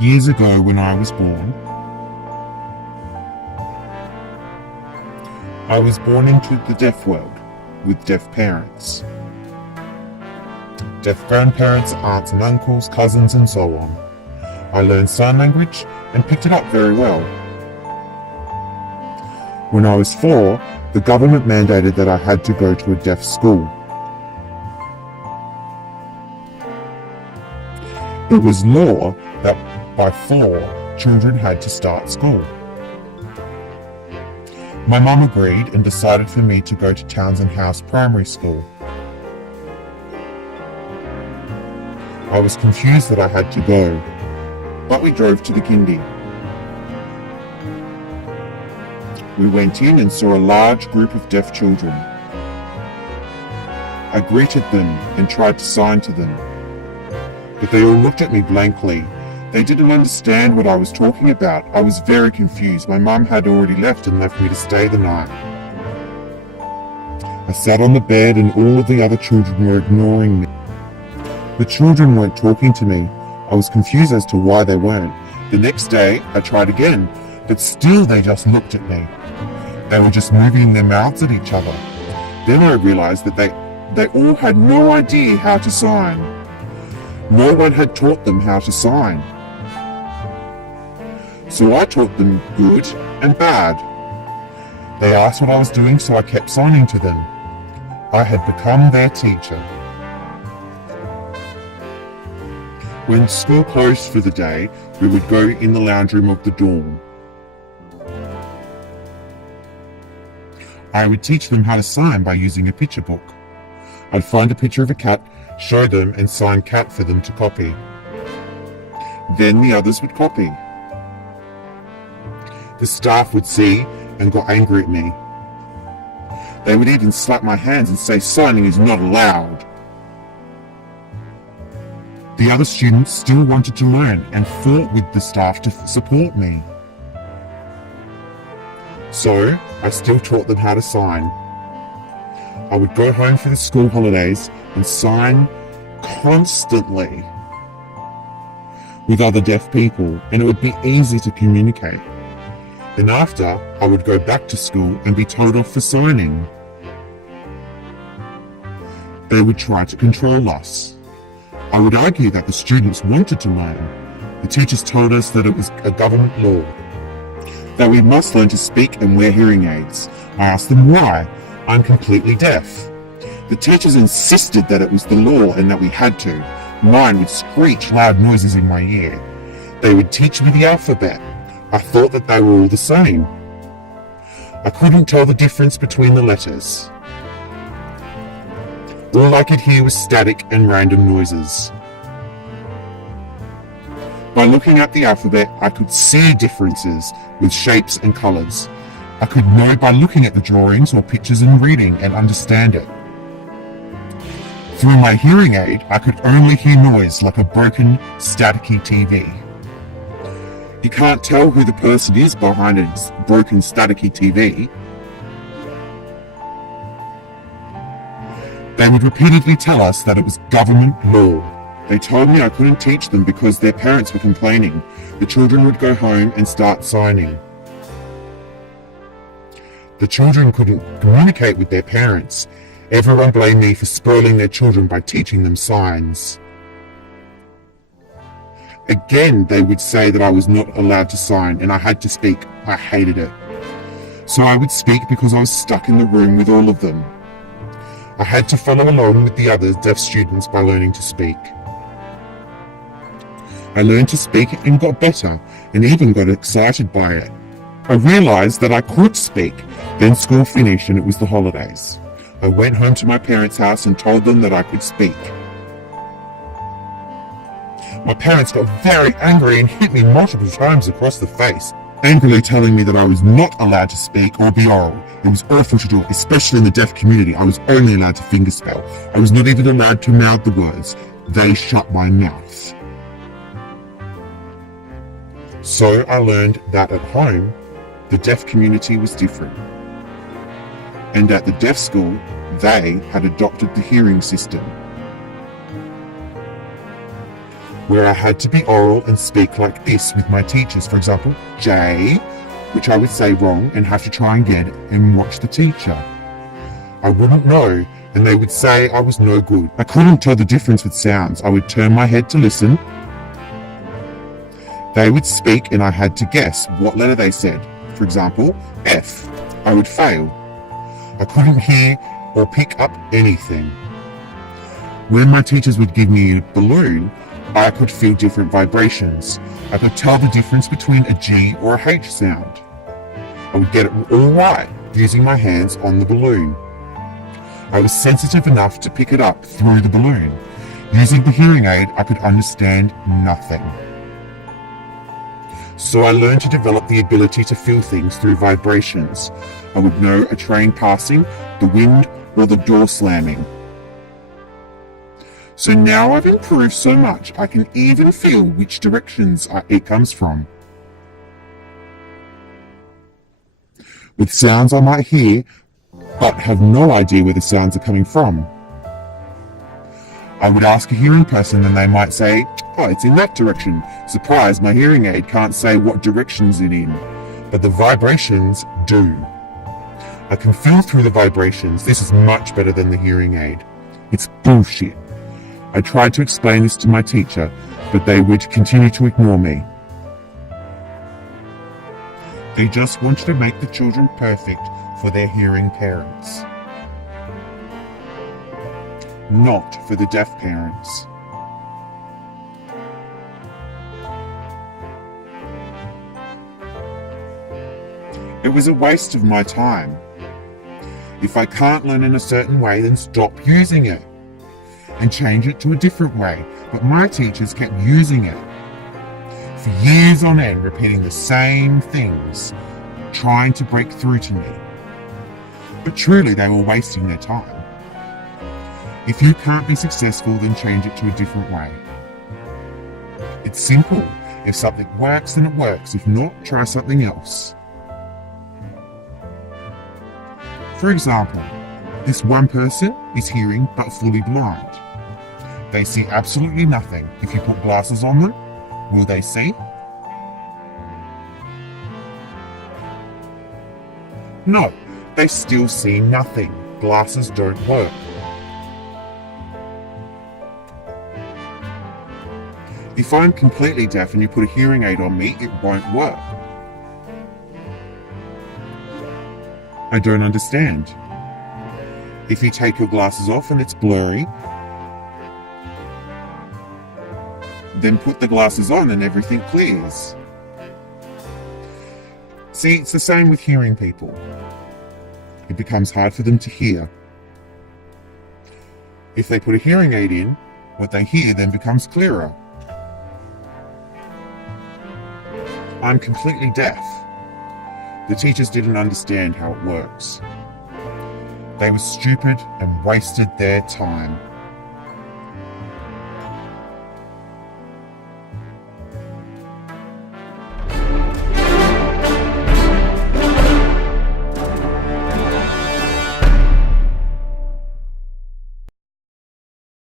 Years ago, when I was born into the deaf world with deaf parents. Deaf grandparents, aunts and uncles, cousins and so on. I learned sign language and picked it up very well. When I was 4, the government mandated that I had to go to a deaf school. It was law that by 4, children had to start school. My mum agreed and decided for me to go to Townsend House Primary School. I was confused that I had to go, but we drove to the kindy. We went in and saw a large group of deaf children. I greeted them and tried to sign to them, but they all looked at me blankly. They didn't understand what I was talking about. I was very confused. My mum had already left and left me to stay the night. I sat on the bed and all of the other children were ignoring me. The children weren't talking to me. I was confused as to why they weren't. The next day, I tried again, but still they just looked at me. They were just moving their mouths at each other. Then I realized that they all had no idea how to sign. No one had taught them how to sign. So I taught them good and bad. They asked what I was doing, so I kept signing to them. I had become their teacher. When school closed for the day, we would go in the lounge room of the dorm. I would teach them how to sign by using a picture book. I'd find a picture of a cat, show them and sign cat for them to copy. Then the others would copy. The staff would see and got angry at me. They would even slap my hands and say signing is not allowed. The other students still wanted to learn and fought with the staff to support me. So, I still taught them how to sign. I would go home for the school holidays and sign constantly with other deaf people, and it would be easy to communicate. Then after, I would go back to school and be told off for signing. They would try to control us. I would argue that the students wanted to learn. The teachers told us that it was a government law, that we must learn to speak and wear hearing aids. I asked them why. I'm completely deaf. The teachers insisted that it was the law and that we had to. Mine would screech loud noises in my ear. They would teach me the alphabet. I thought that they were all the same. I couldn't tell the difference between the letters. All I could hear was static and random noises. By looking at the alphabet, I could see differences with shapes and colours. I could know by looking at the drawings or pictures and reading and understand it. Through my hearing aid, I could only hear noise like a broken, staticky TV. You can't tell who the person is behind a broken, staticky TV. They would repeatedly tell us that it was government law. They told me I couldn't teach them because their parents were complaining. The children would go home and start signing. The children couldn't communicate with their parents. Everyone blamed me for spoiling their children by teaching them signs. Again, they would say that I was not allowed to sign and I had to speak. I hated it. So I would speak because I was stuck in the room with all of them. I had to follow along with the other deaf students by learning to speak. I learned to speak and got better, and even got excited by it. I realized that I could speak. Then school finished and it was the holidays. I went home to my parents' house and told them that I could speak. My parents got very angry and hit me multiple times across the face, angrily telling me that I was not allowed to speak or be oral. It was awful to do, especially in the deaf community. I was only allowed to fingerspell. I was not even allowed to mouth the words. They shut my mouth. So I learned that at home, the deaf community was different. And at the deaf school, they had adopted the hearing system. where I had to be oral and speak like this with my teachers. For example, J, which I would say wrong and have to try and get and watch the teacher. I wouldn't know, and they would say I was no good. I couldn't tell the difference with sounds. I would turn my head to listen. They would speak and I had to guess what letter they said. For example, F. I would fail. I couldn't hear or pick up anything. When my teachers would give me a balloon, I could feel different vibrations. I could tell the difference between a G or a H sound. I would get it all right using my hands on the balloon. I was sensitive enough to pick it up through the balloon. Using the hearing aid, I could understand nothing. So I learned to develop the ability to feel things through vibrations. I would know a train passing, the wind, or the door slamming. So now I've improved so much, I can even feel which directions it comes from. With sounds I might hear, but have no idea where the sounds are coming from. I would ask a hearing person and they might say, oh, it's in that direction. Surprise, my hearing aid can't say what direction's it in, but the vibrations do. I can feel through the vibrations. This is much better than the hearing aid. It's bullshit. I tried to explain this to my teacher, but they would continue to ignore me. They just wanted to make the children perfect for their hearing parents, not for the deaf parents. It was a waste of my time. If I can't learn in a certain way, then stop using it and change it to a different way. But my teachers kept using it for years on end, repeating the same things, trying to break through to me. But truly they were wasting their time. If you can't be successful, then change it to a different way. It's simple. If something works, then it works. If not, try something else. For example, this one person is hearing but fully blind. They see absolutely nothing. If you put glasses on them, will they see? No, they still see nothing. Glasses don't work. If I'm completely deaf and you put a hearing aid on me, it won't work. I don't understand. If you take your glasses off and it's blurry, then put the glasses on and everything clears. See, it's the same with hearing people. It becomes hard for them to hear. If they put a hearing aid in, what they hear then becomes clearer. I'm completely deaf. The teachers didn't understand how it works. They were stupid and wasted their time.